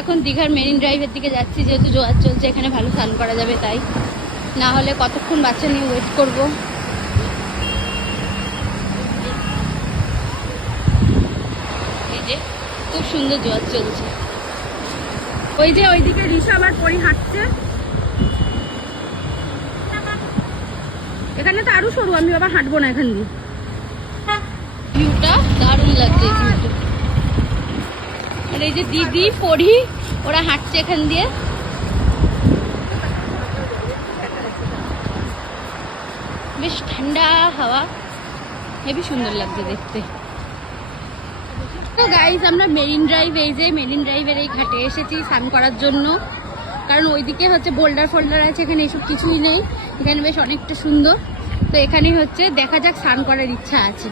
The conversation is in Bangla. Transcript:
এখন দীঘার মেরিন ড্রাইভের দিকে যাচ্ছি, যেহেতু জোয়ার চলছে এখানে ভালো স্নান করা যাবে, তাই না হলে কতক্ষণ বাচ্চা নিয়ে ওয়েট করব। এই যে খুব সুন্দর জোয়ার চলছে। ওই যে ওইদিকে রিসা আবার পরি হাঁটছে, এখানে তো আরো সরু, আমি আবার হাঁটবো না এখান দিয়ে। ভিউটা দারুণ লাগছে এই ভিউটা। আর এই যে দিদি পরি ওরা হাঁটছে এখান দিয়ে, বেশ ঠান্ডা হাওয়া, হেবি সুন্দর লাগছে দেখতে। তো গাইজ আমরা মেরিন ড্রাইভ, এই যে মেরিন ড্রাইভের এই ঘাটে এসেছি স্নান করার জন্য, কারণ ওইদিকে হচ্ছে বোল্ডার ফোল্ডার আছে, এখানে এসব কিছুই নেই, এখানে বেশ অনেকটা সুন্দর। তো এখানে হচ্ছে দেখা যাক, স্নান করার ইচ্ছা আছে।